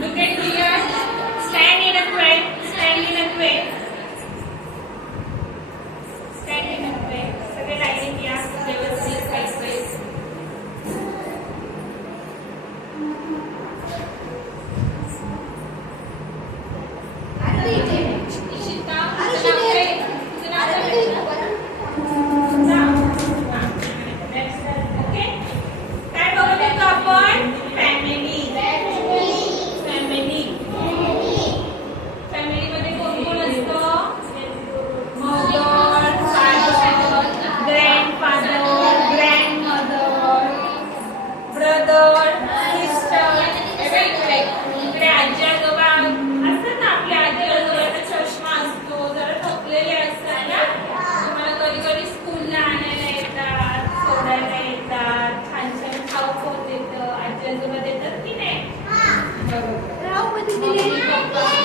Look at here. Stand in a square. Stand in a square. Stand in a square. सगळे लाईनीत या. व्यवस्थित side. Ishita. तुझं नाव काय? Okay. काय बघत होतो आपण? फॅमिली. फॅमिलीमध्ये कोण कोण असतं? Mother, father, grandfather, grandmother, brother, sister. इकडे आजी आजोबा असतात ना. आपल्या आजी आजोबांना चष्मा असतो. जरा थकलेले असतात ना. तुम्हाला कधी कधी स्कूलला आणायला येतात, सोडायला येतात. छान छान खाऊ कोण देतं? आजी आजोबा देतात की नाही? बरोबर. Mummy papa